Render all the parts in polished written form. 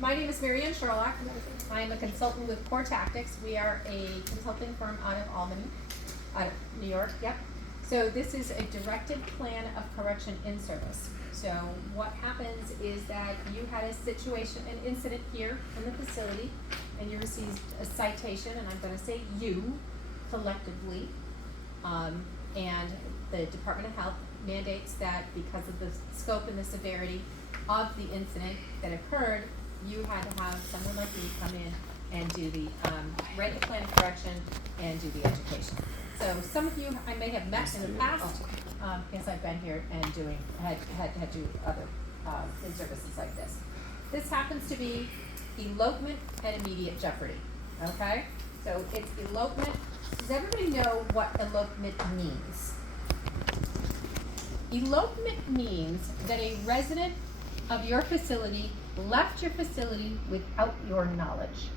My name is Marianne Sherlock. I am a consultant with Core Tactics. We are a consulting firm out of Albany, out of New York, yep. So this is a directed plan of correction in service. So what happens is that you had a situation, an incident here in the facility, and you received a citation, and I'm gonna say you, collectively, and the Department of Health mandates that because of the scope and the severity of the incident that occurred, you had to have someone like me come in and do the, write the plan of correction and do the education. So some of you I may have met in the past, because I've been here and had to do other, in-services like this. This happens to be elopement and immediate jeopardy, okay? So it's elopement. Does everybody know what elopement means? Elopement means that a resident of your facility left your facility without your knowledge.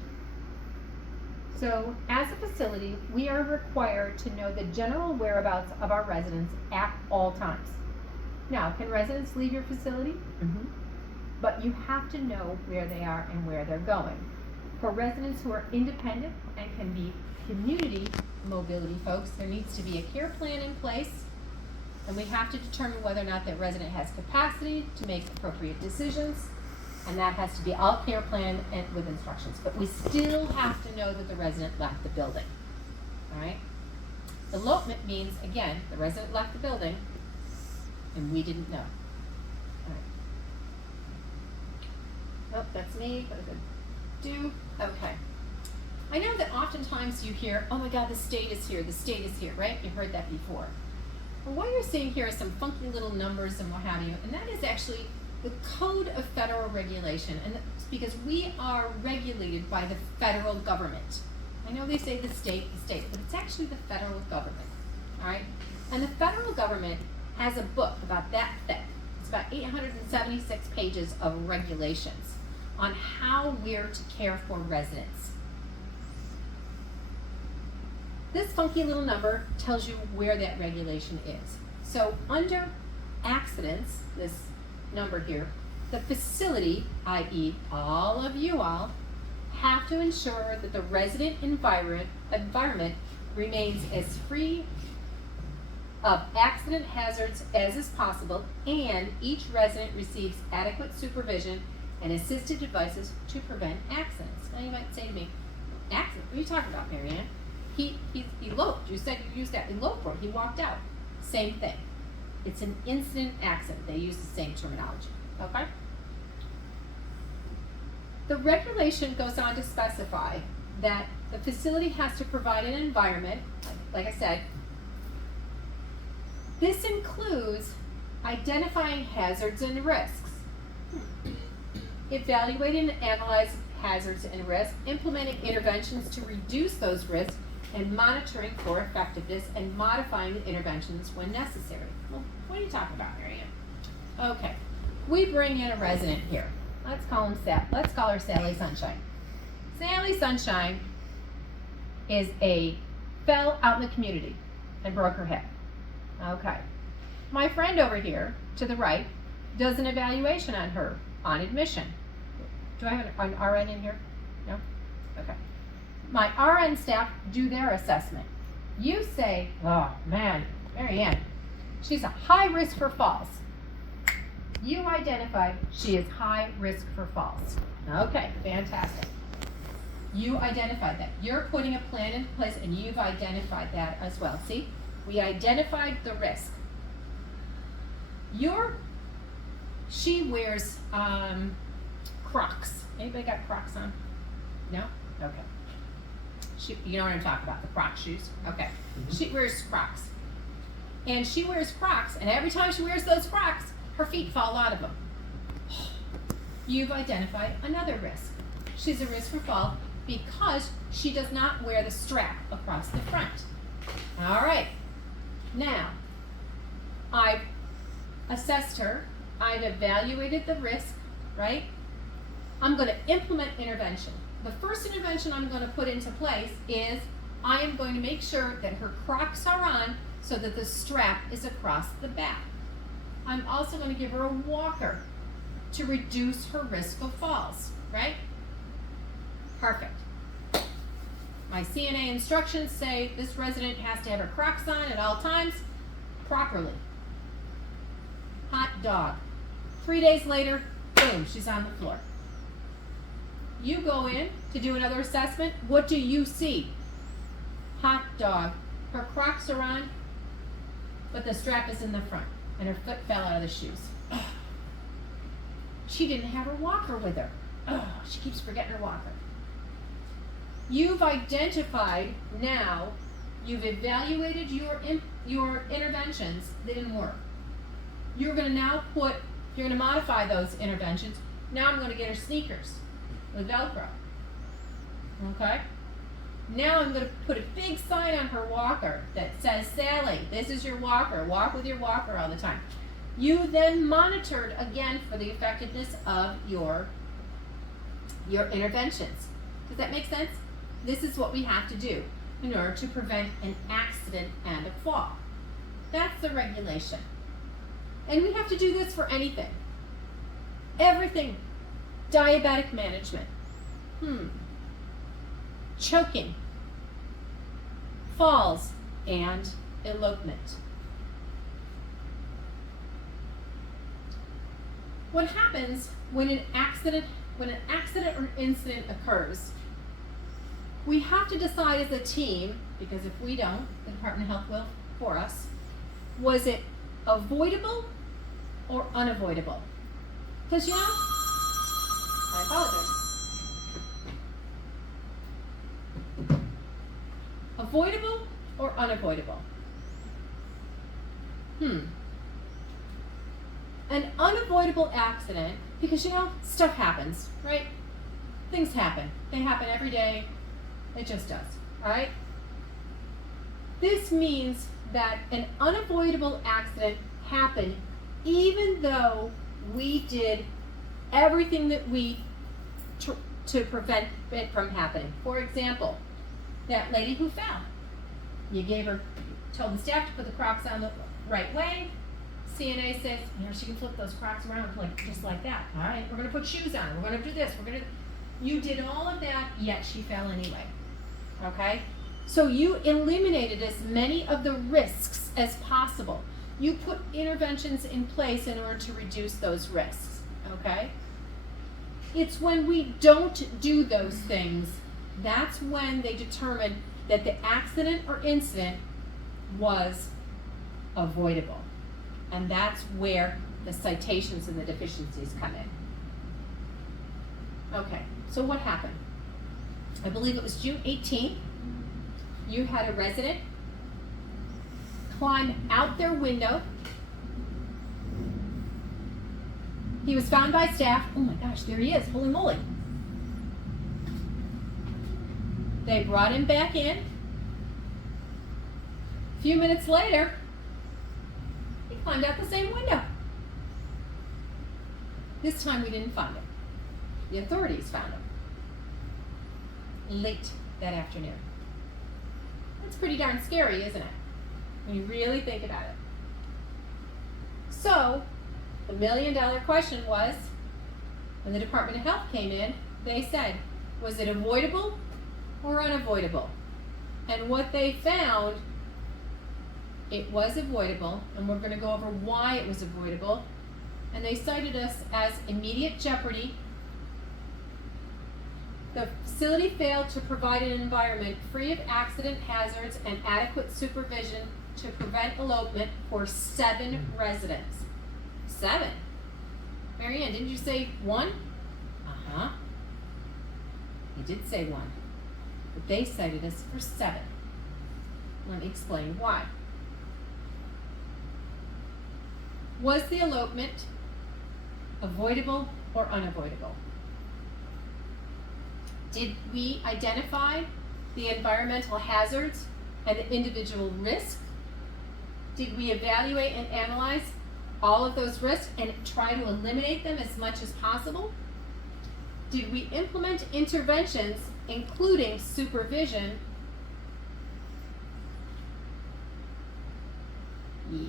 So as a facility, we are required to know the general whereabouts of our residents at all times. Now, can residents leave your facility? Mm-hmm. But you have to know where they are and where they're going. For residents who are independent and can be community mobility folks, there needs to be a care plan in place, and we have to determine whether or not that resident has capacity to make appropriate decisions, and that has to be all care plan and with instructions. But we still have to know that the resident left the building, all right? Elopement means, again, the resident left the building, and we didn't know. All right. Oh, that's me, what did I do? Okay. I know that oftentimes you hear, oh my God, the state is here, right? You've heard that before. Well, what you're seeing here is some funky little numbers and what have you, and that is actually the Code of Federal Regulation, and it's because we are regulated by the federal government. I know they say the state, but it's actually the federal government, all right? And the federal government has a book about that thick. It's about 876 pages of regulations on how we're to care for residents. This funky little number tells you where that regulation is. So under accidents, this number here, the facility, i.e. all of you all, have to ensure that the resident environment remains as free of accident hazards as is possible, and each resident receives adequate supervision and assistive devices to prevent accidents. Now you might say to me, accident? What are you talking about, Marianne? He eloped. You said you used that elope word. He walked out. Same thing. It's an incident accident. They use the same terminology. Okay? The regulation goes on to specify that the facility has to provide an environment, like I said. This includes identifying hazards and risks, evaluating and analyzing hazards and risks, implementing interventions to reduce those risks, and monitoring for effectiveness and modifying the interventions when necessary. Well, what are you talking about, Marianne? Okay, we bring in a resident here. Let's call her Sally Sunshine. Sally Sunshine fell out in the community and broke her hip. Okay, my friend over here to the right does an evaluation on her on admission. Do I have an RN in here? No? Okay. My RN staff do their assessment. You say, oh man, Marianne, she's a high risk for falls. You identified she is high risk for falls. Okay, fantastic. You identified that. You're putting a plan in place and you've identified that as well. See, we identified the risk. She wears Crocs. Anybody got Crocs on? No? Okay. You know what I'm talking about, the Crocs shoes? Okay. Mm-hmm. She wears Crocs. And she wears Crocs, and every time she wears those Crocs, her feet fall out of them. You've identified another risk. She's a risk for fall because she does not wear the strap across the front. All right. Now, I've assessed her. I've evaluated the risk, right? I'm going to implement intervention. The first intervention I'm going to put into place is I am going to make sure that her Crocs are on so that the strap is across the back. I'm also going to give her a walker to reduce her risk of falls, right? Perfect. My CNA instructions say this resident has to have her Crocs on at all times, properly. Hot dog. 3 days later, boom, she's on the floor. You go in to do another assessment, what do you see? Hot dog. Her Crocs are on, but the strap is in the front, and her foot fell out of the shoes. Ugh. She didn't have her walker with her. Ugh. She keeps forgetting her walker. You've identified now, you've evaluated your interventions that didn't work. You're going to now you're going to modify those interventions. Now I'm going to get her sneakers with Velcro. Okay? Now I'm going to put a big sign on her walker that says, Sally, this is your walker. Walk with your walker all the time. You then monitored again for the effectiveness of your interventions. Does that make sense? This is what we have to do in order to prevent an accident and a fall. That's the regulation. And we have to do this for anything. Everything. Diabetic management. Choking. Falls. And elopement. What happens when an accident or incident occurs? We have to decide as a team, because if we don't, the Department of Health will for us, was it avoidable or unavoidable? Because I apologize. Avoidable or unavoidable? An unavoidable accident, because stuff happens, right? Things happen. They happen every day. It just does, all right? This means that an unavoidable accident happened even though we did everything that we to prevent it from happening. For example, that lady who fell. You told the staff to put the Crocs on the right way. CNA says, she can flip those Crocs around just like that. All right, we're going to put shoes on. We're going to do this. You did all of that, yet she fell anyway. Okay? So you eliminated as many of the risks as possible. You put interventions in place in order to reduce those risks. Okay? It's when we don't do those things, that's when they determine that the accident or incident was avoidable. And that's where the citations and the deficiencies come in. Okay, so what happened? I believe it was June 18th. You had a resident climb out their window. He was found by staff. Oh my gosh, there he is, holy moly. They brought him back in. A few minutes later, he climbed out the same window. This time we didn't find him. The authorities found him late that afternoon. That's pretty darn scary, isn't it? When you really think about it. So, the $1 million question was, when the Department of Health came in, they said, was it avoidable or unavoidable? And what they found, it was avoidable, and we're going to go over why it was avoidable. And they cited us as immediate jeopardy. The facility failed to provide an environment free of accident hazards and adequate supervision to prevent elopement for 7 residents. 7. Marianne, didn't you say 1? Uh-huh. You did say 1. But they cited us for 7. Let me explain why. Was the elopement avoidable or unavoidable? Did we identify the environmental hazards and the individual risks? Did we evaluate and analyze all of those risks and try to eliminate them as much as possible? Did we implement interventions, including supervision? Yeah.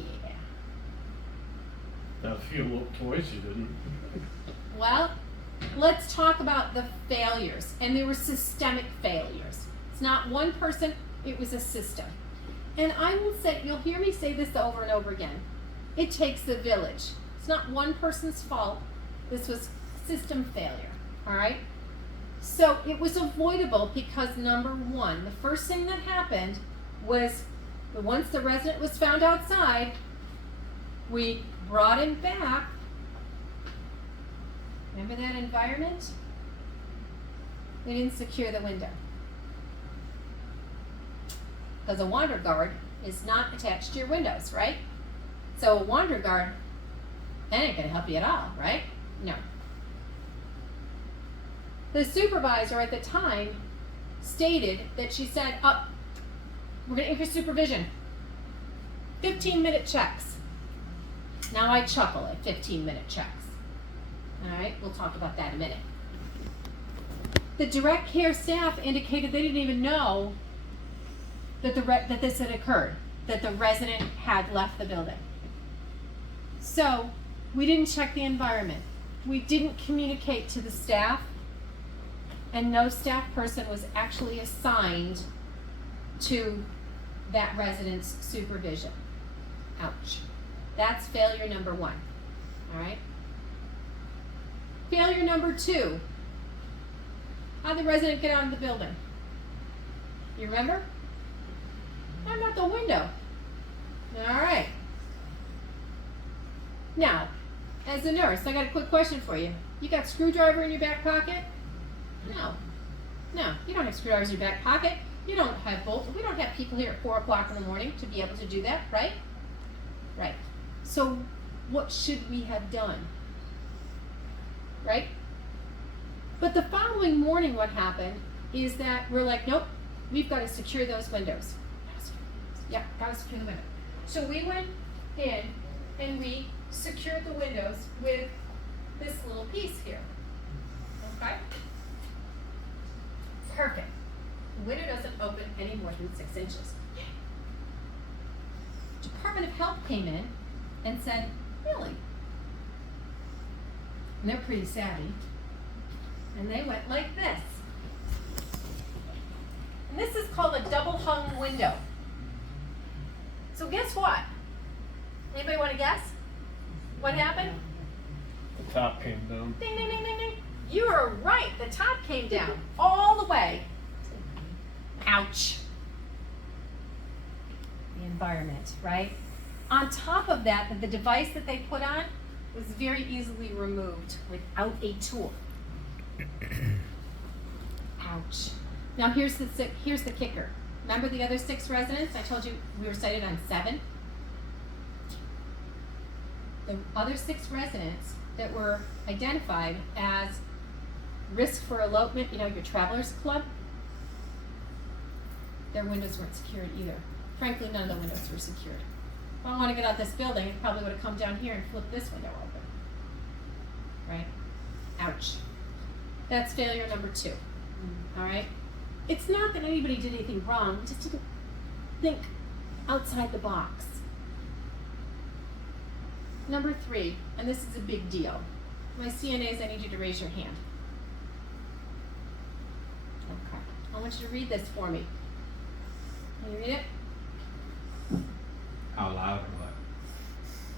Now, if you look twice, you didn't. Well, let's talk about the failures. And there were systemic failures. It's not one person, it was a system. And I will say, you'll hear me say this over and over again. It takes a village. It's not one person's fault. This was system failure, all right? So it was avoidable because number one, the first thing that happened was once the resident was found outside, we brought him back. Remember that environment? We didn't secure the window. Because a wander guard is not attached to your windows, right? So a wander guard, that ain't gonna help you at all, right? No. The supervisor at the time stated that she said, oh, we're gonna increase supervision. 15-minute checks. Now I chuckle at 15-minute checks. All right, we'll talk about that in a minute. The direct care staff indicated they didn't even know that that this had occurred, that the resident had left the building. So we didn't check the environment. We didn't communicate to the staff, and no staff person was actually assigned to that resident's supervision. Ouch. That's failure number one. All right. Failure number two. How'd the resident get out of the building? You remember? I'm out the window. All right. Now, as a nurse, I got a quick question for you. You got a screwdriver in your back pocket? No. No, you don't have screwdrivers in your back pocket. You don't have bolts. We don't have people here at 4 o'clock in the morning to be able to do that, right? Right. So what should we have done? Right? But the following morning what happened is that we're like, nope, we've got to secure those windows. Yeah, got to secure the window. So we went in and we secured the windows with this little piece here. Okay? Perfect. The window doesn't open any more than 6 inches. Department of Health came in and said, really? And they're pretty savvy. And they went like this. And this is called a double hung window. So guess what? Anybody want to guess? What happened? The top came down. Ding, ding, ding, ding, ding. You are right. The top came down all the way. Ouch. The environment, right? On top of that, the device that they put on was very easily removed without a tool. Ouch. Now here's the kicker. Remember the other 6 residents? I told you we were cited on 7. The other 6 residents that were identified as risk for elopement, you know, your travelers club, their windows weren't secured either. Frankly, none of the windows were secured. If I want to get out this building, I probably would have come down here and flipped this window open. Right? Ouch. That's failure number 2. All right? It's not that anybody did anything wrong, we just didn't think outside the box. Number 3, and this is a big deal. My CNAs, I need you to raise your hand. Okay. I want you to read this for me. Can you read it? Out loud or what?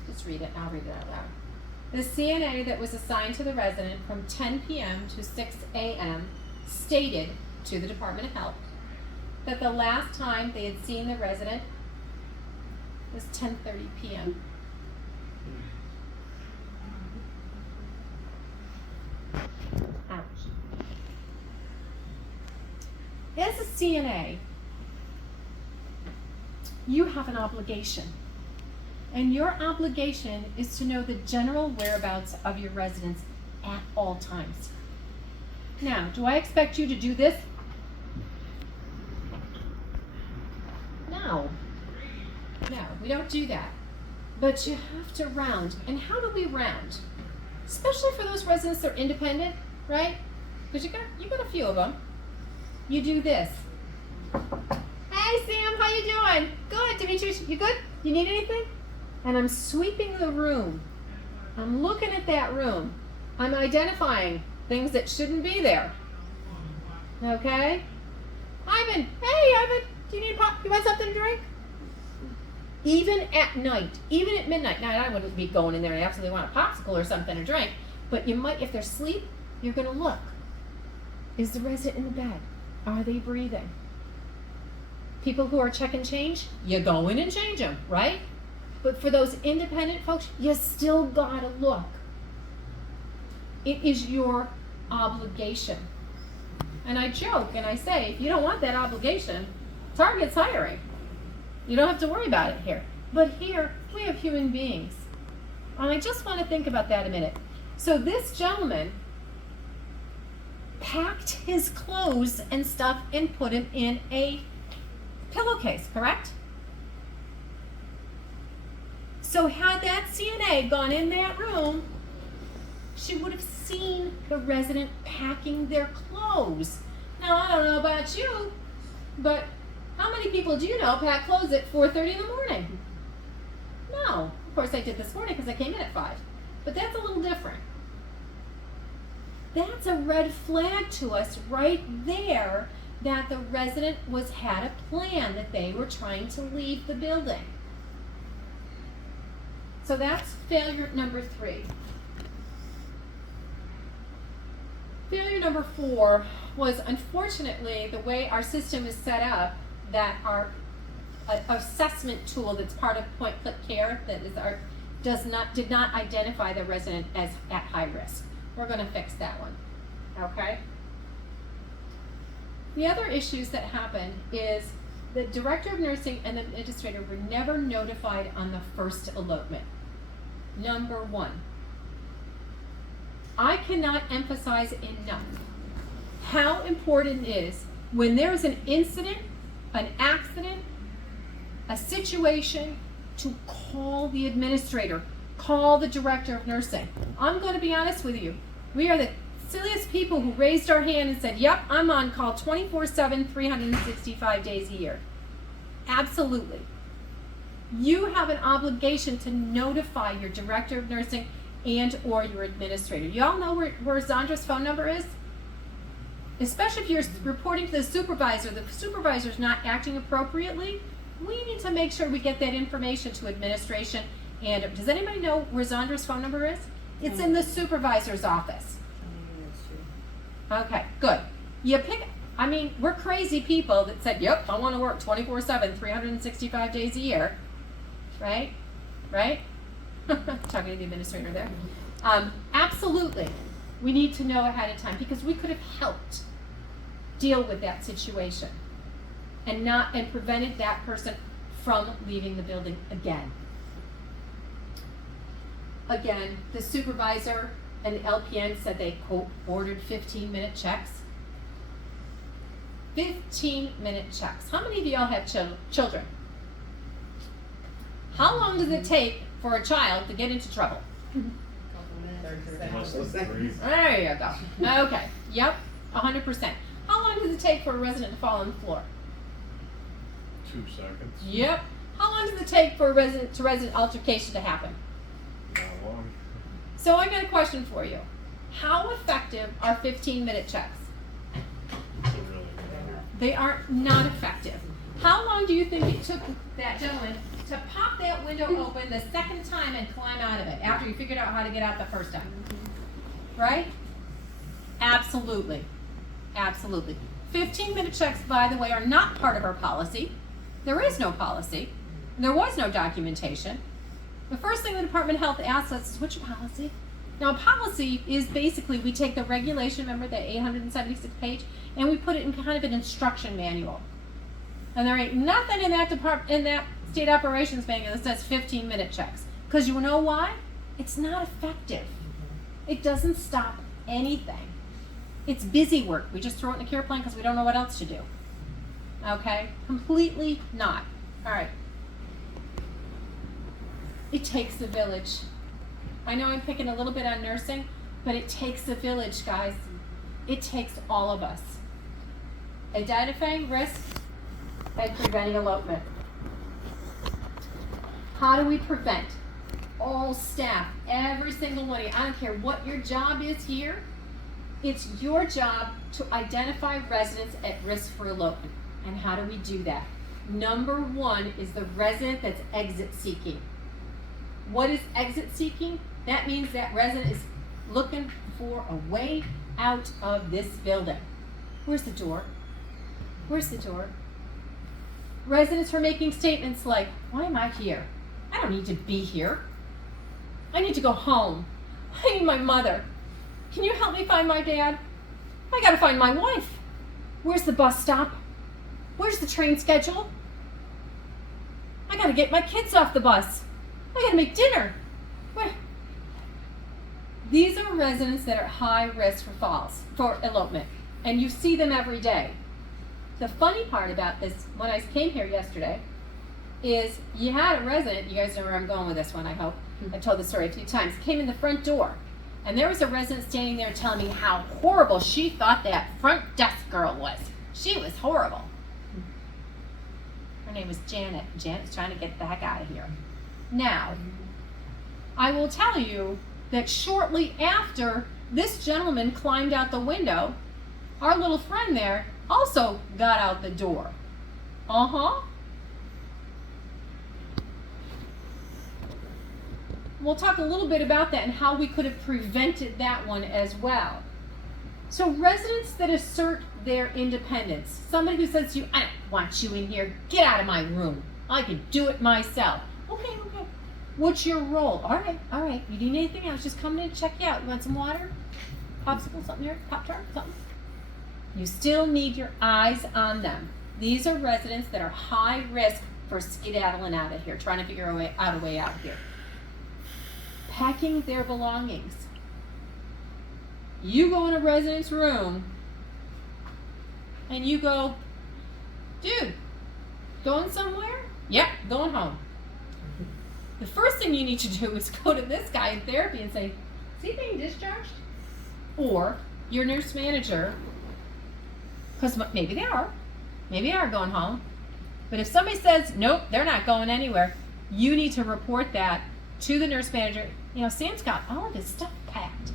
Just read it, and I'll read it out loud. The CNA that was assigned to the resident from 10 p.m. to 6 a.m. stated to the Department of Health that the last time they had seen the resident was 10:30 p.m. Ouch. As a CNA, you have an obligation. And your obligation is to know the general whereabouts of your residents at all times. Now, do I expect you to do this? No. No, we don't do that. But you have to round. And how do we round? Especially for those residents that are independent, right? Because you got a few of them. You do this. Hey Sam, how you doing? Good, Demetrius, you good? You need anything? And I'm sweeping the room. I'm looking at that room. I'm identifying things that shouldn't be there. Okay? Ivan, hey Ivan, do you need pop? You want something to drink? Even at night, even at midnight. Now I wouldn't be going in there and absolutely want a popsicle or something to drink, but you might, if they're asleep, you're gonna look. Is the resident in the bed? Are they breathing? People who are check and change, you go in and change them, right? But for those independent folks, you still gotta look. It is your obligation. And I joke and I say, if you don't want that obligation, Target's hiring. You don't have to worry about it here. But here, we have human beings. And I just want to think about that a minute. So this gentleman packed his clothes and stuff and put him in a pillowcase, correct? So had that CNA gone in that room, she would have seen the resident packing their clothes. Now, I don't know about you, but how many people do you know pack clothes at 4:30 in the morning? No. Of course I did this morning because I came in at 5. But that's a little different. That's a red flag to us right there that the resident had a plan that they were trying to leave the building. So that's failure number 3. Failure number 4 was, unfortunately, the way our system is set up, that our assessment tool that's part of point click care that is did not identify the resident as at high risk. We're going to fix that one. Okay? The other issues that happened is the director of nursing and the administrator were never notified on the first elopement. Number 1. I cannot emphasize enough how important it is when there's an incident, an accident, a situation, to call the administrator, call the director of nursing. I'm going to be honest with you. We are the silliest people who raised our hand and said, yep, I'm on call 24/7, 365 days a year. Absolutely. You have an obligation to notify your director of nursing and or your administrator. Y'all know where Zondra's phone number is? Especially if you're reporting to the supervisor's not acting appropriately, we need to make sure we get that information to administration. And does anybody know where Zondra's phone number is? It's in the supervisor's office. Okay, good. We're crazy people that said, yep, I want to work 24/7, 365 days a year. Right? Right? Talking to the administrator there. Absolutely. We need to know ahead of time because we could have helped deal with that situation and prevented that person from leaving the building again. Again, the supervisor and the LPN said they, quote, ordered 15-minute checks. 15-minute checks. How many of y'all have children? How long does it take for a child to get into trouble? Less than 3. There you go. Okay. Yep. 100%. How long does it take for a resident to fall on the floor? 2 seconds. Yep. How long does it take for a resident altercation to happen? Not long. So I got a question for you. How effective are 15-minute checks? Really good. They are not effective. How long do you think it took that gentleman to pop that window open the second time and climb out of it after you figured out how to get out the first time? Right? Absolutely. Absolutely. 15-minute checks, by the way, are not part of our policy. There is no policy. There was no documentation. The first thing the Department of Health asks us is, what's your policy? Now, a policy is basically we take the regulation, remember the 876 page, and we put it in kind of an instruction manual. And there ain't nothing in that state operations manual that says 15-minute checks. Because you know why? It's not effective. It doesn't stop anything. It's busy work. We just throw it in a care plan because we don't know what else to do. Okay? Completely not. All right. It takes a village. I know I'm picking a little bit on nursing, but it takes a village, guys. It takes all of us. Identifying risk and preventing elopement. How do we prevent? All staff, every single one of you, I don't care what your job is here, It's your job to identify residents at risk for elopement. And how do we do that? Number one is the resident that's exit seeking. What is exit seeking? That means that resident is looking for a way out of this building. Where's the door? Where's the door? Residents are making statements like, why am I here? I don't need to be here. I need to go home. I need my mother. Can you help me find my dad? I gotta find my wife. Where's the bus stop? Where's the train schedule? I gotta get my kids off the bus. I gotta make dinner. Where? These are residents that are high risk for elopement, and you see them every day. The funny part about this, when I came here yesterday, is you had a resident, you guys know where I'm going with this one, I hope. I've told the story a few times, came in the front door, and there was a resident standing there telling me how horrible she thought that front desk girl was. She was horrible. Her name was Janet. Janet's trying to get the heck out of here. Now, I will tell you that shortly after this gentleman climbed out the window, our little friend there also got out the door. We'll talk a little bit about that and how we could have prevented that one as well. So residents that assert their independence, somebody who says to you, I don't want you in here, get out of my room. I can do it myself. Okay. What's your role? All right. You need anything? I was just coming in to check you out. You want some water? Popsicle, something here? Pop-Tart, something? You still need your eyes on them. These are residents that are high risk for skedaddling out of here, trying to figure out a way out of here. Packing their belongings. You go in a resident's room and you go, dude, going somewhere? Yep, going home. The first thing you need to do is go to this guy in therapy and say, is he being discharged? Or your nurse manager, because maybe they are going home. But if somebody says, nope, they're not going anywhere, you need to report that to the nurse manager. You know, Sam's got all of his stuff packed.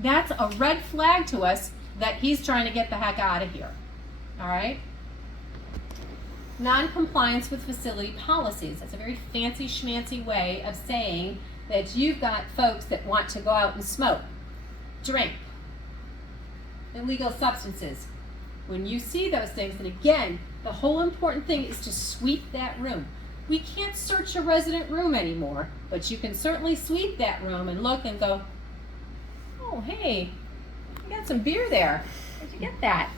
That's a red flag to us that he's trying to get the heck out of here. All right? Non-compliance with facility policies. That's a very fancy schmancy way of saying that you've got folks that want to go out and smoke, drink, illegal substances. When you see those things, and again, the whole important thing is to sweep that room. We can't search a resident room anymore, but you can certainly sweep that room and look and go, oh, hey, you got some beer there. Where'd you get that?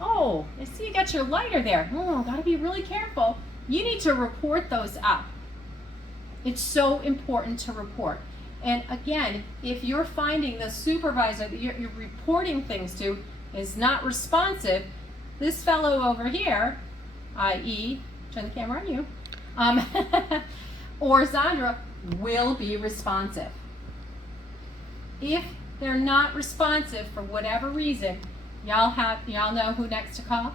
Oh, I see you got your lighter there. Oh, gotta be really careful. You need to report those up. It's so important to report. And again, if you're finding the supervisor that you're reporting things to is not responsive, this fellow over here, i.e., turn the camera on you, or Zandra, will be responsive. If they're not responsive for whatever reason, y'all know who next to call?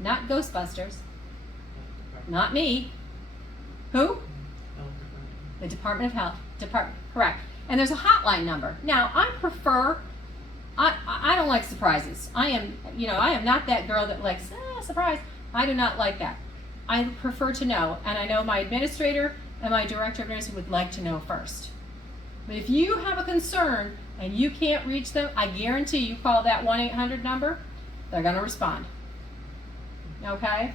Not Ghostbusters. Not me. Who? The Department of Health. Correct. And there's a hotline number. Now, I don't like surprises. I am not that girl that likes, surprise. I do not like that. I prefer to know, and I know my administrator and my director of nursing would like to know first. But if you have a concern and you can't reach them, I guarantee you call that 1-800 number, they're going to respond. Okay?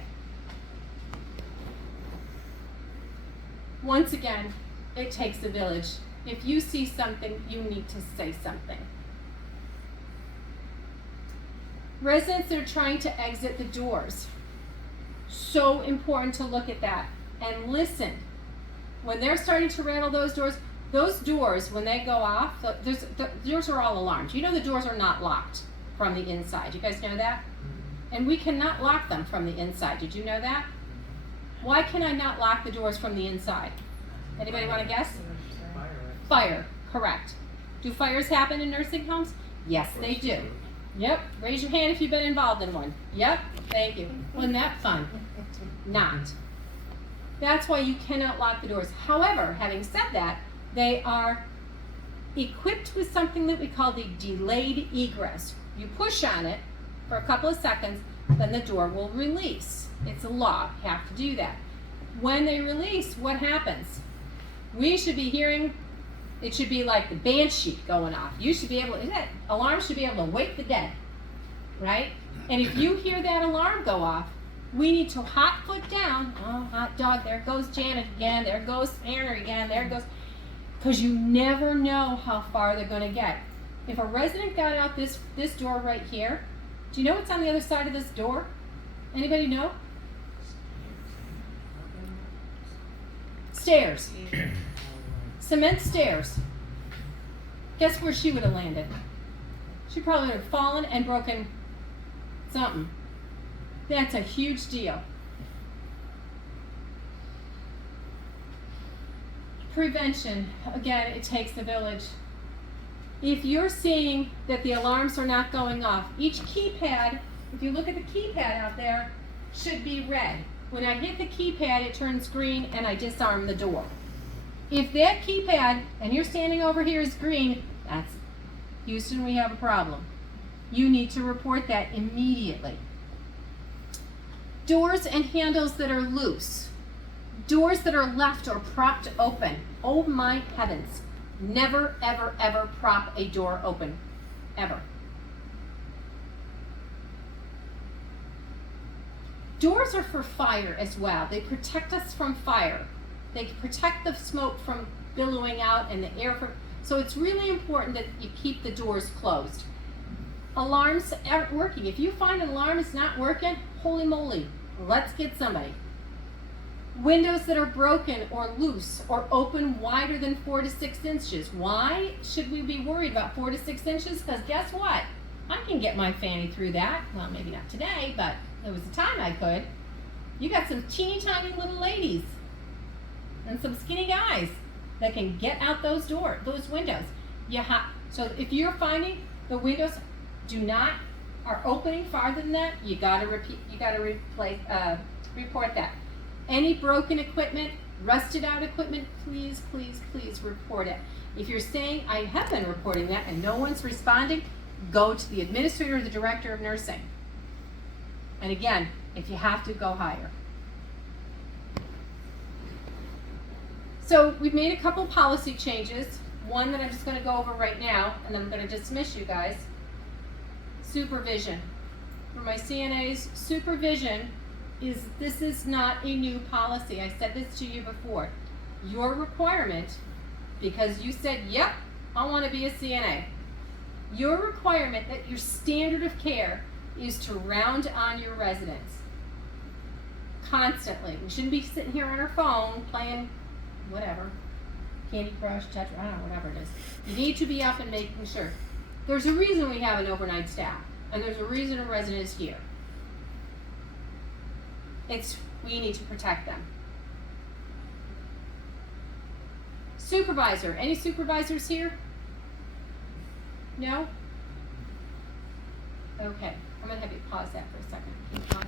Once again, it takes a village. If you see something, you need to say something. Residents that are trying to exit the doors. So important to look at that and listen. When they're starting to rattle those doors, when they go off, the doors are all alarmed. You know the doors are not locked from the inside. You guys know that? And we cannot lock them from the inside. Did you know that? Why can I not lock the doors from the inside? Anybody want to guess? Fire, correct. Do fires happen in nursing homes? Yes, they do. Yep, raise your hand if you've been involved in one. Yep, thank you. Wasn't that fun? Not. That's why you cannot lock the doors. However, having said that, they are equipped with something that we call the delayed egress. You push on it for a couple of seconds, then the door will release. It's a law, you have to do that. When they release, what happens? We should be hearing, it should be like the banshee going off. You should be able, that alarm should be able to wake the dead, right? And if you hear that alarm go off, we need to hot foot down. Oh, hot dog, there goes Janet again, there goes Anna again, there goes, because you never know how far they're going to get. If a resident got out this door right here, do you know what's on the other side of this door? Anybody know? Stairs. Cement stairs. Guess where she would have landed? She probably would have fallen and broken something. That's a huge deal. Prevention. Again, it takes a village. If you're seeing that the alarms are not going off, each keypad, if you look at the keypad out there, should be red. When I hit the keypad, it turns green and I disarm the door. If that keypad, and you're standing over here, is green, that's Houston, we have a problem. You need to report that immediately. Doors and handles that are loose. Doors that are left or propped open. Oh my heavens. Never, ever, ever prop a door open. Ever. Doors are for fire as well. They protect us from fire. They protect the smoke from billowing out and the air from, so it's really important that you keep the doors closed. Alarms aren't working. If you find an alarm is not working, holy moly, let's get somebody. Windows that are broken or loose or open wider than 4 to 6 inches. Why should we be worried about 4 to 6 inches? Because guess what? I can get my fanny through that. Well, maybe not today, but there was a time I could. You got some teeny tiny little ladies and some skinny guys that can get out those windows. So if you're finding the windows are opening farther than that, you gotta report that. Any broken equipment, rusted out equipment, please, please, please report it. If you're saying, I have been reporting that and no one's responding, go to the administrator or the director of nursing. And again, if you have to, go higher. So we've made a couple policy changes. One that I'm just going to go over right now, and then I'm going to dismiss you guys. Supervision. For my CNAs, supervision this is not a new policy. I said this to you before. Your requirement, because you said, yep, I want to be a CNA. Your requirement that your standard of care is to round on your residents. Constantly. We shouldn't be sitting here on our phone playing whatever. Candy Crush, Tetris, I don't know, whatever it is. You need to be up and making sure. There's a reason we have an overnight staff, and there's a reason a resident is here. We need to protect them. Supervisor. Any supervisors here? No? Okay. I'm going to have you pause that for a second. Keep on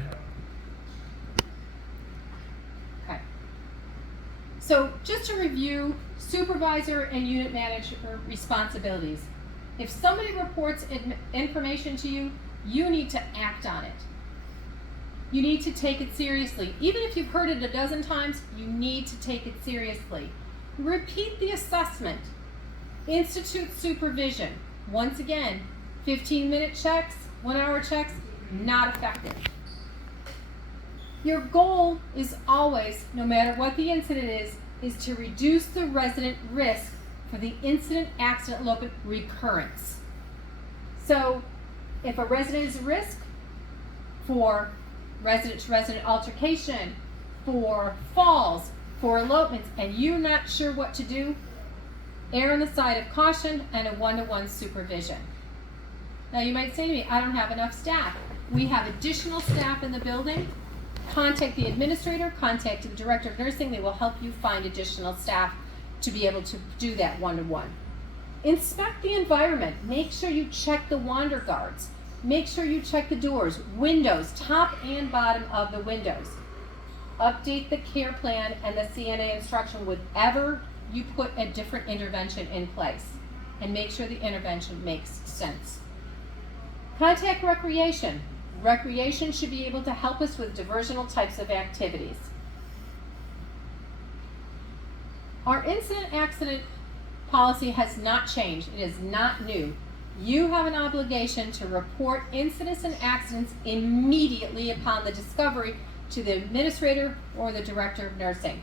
it. Okay. So just to review supervisor and unit manager responsibilities. If somebody reports information to you, you need to act on it. You need to take it seriously. Even if you've heard it a dozen times, you need to take it seriously. Repeat the assessment. Institute supervision. Once again, 15-minute checks, 1-hour checks, not effective. Your goal is always, no matter what the incident is to reduce the resident risk for the incident, accident, elopement recurrence. So, if a resident is at risk for resident-to-resident altercation, for falls, for elopements, and you're not sure what to do, err on the side of caution and a one-to-one supervision. Now you might say to me, I don't have enough staff. We have additional staff in the building. Contact the administrator, contact the director of nursing. They will help you find additional staff to be able to do that one-to-one. Inspect the environment. Make sure you check the wander guards. Make sure you check the doors, windows, top and bottom of the windows. Update the care plan and the CNA instruction whenever you put a different intervention in place and make sure the intervention makes sense. Contact recreation. Recreation should be able to help us with diversional types of activities. Our incident accident policy has not changed. It is not new. You have an obligation to report incidents and accidents immediately upon the discovery to the administrator or the director of nursing.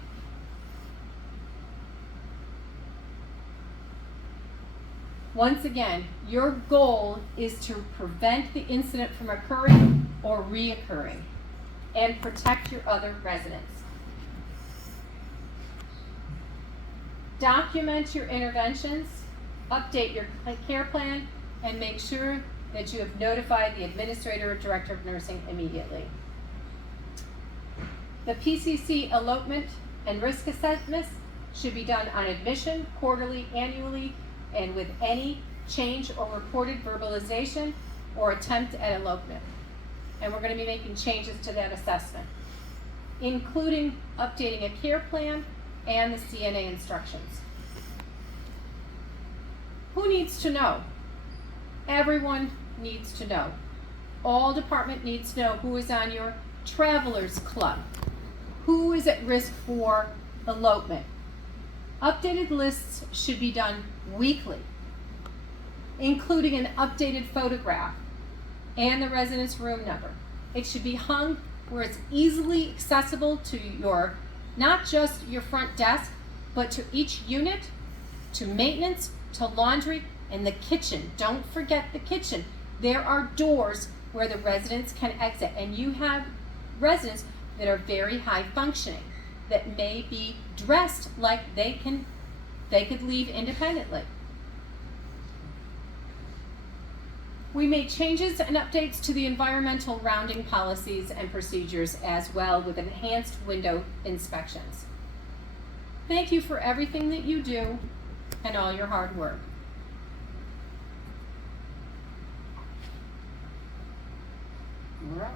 Once again, your goal is to prevent the incident from occurring or reoccurring and protect your other residents. Document your interventions, update your care plan, and make sure that you have notified the administrator or director of nursing immediately. The PCC elopement and risk assessments should be done on admission, quarterly, annually, and with any change or reported verbalization or attempt at elopement. And we're going to be making changes to that assessment, including updating a care plan and the CNA instructions. Who needs to know? Everyone needs to know. All department needs to know who is on your travelers club, who is at risk for elopement. Updated lists should be done weekly, including an updated photograph and the resident's room number. It should be hung where it's easily accessible to your, not just your front desk, but to each unit, to maintenance, to laundry, and the kitchen. Don't forget the kitchen. There are doors where the residents can exit, and you have residents that are very high functioning, that may be dressed like they could leave independently. We made changes and updates to the environmental rounding policies and procedures as well, with enhanced window inspections. Thank you for everything that you do and all your hard work. All right.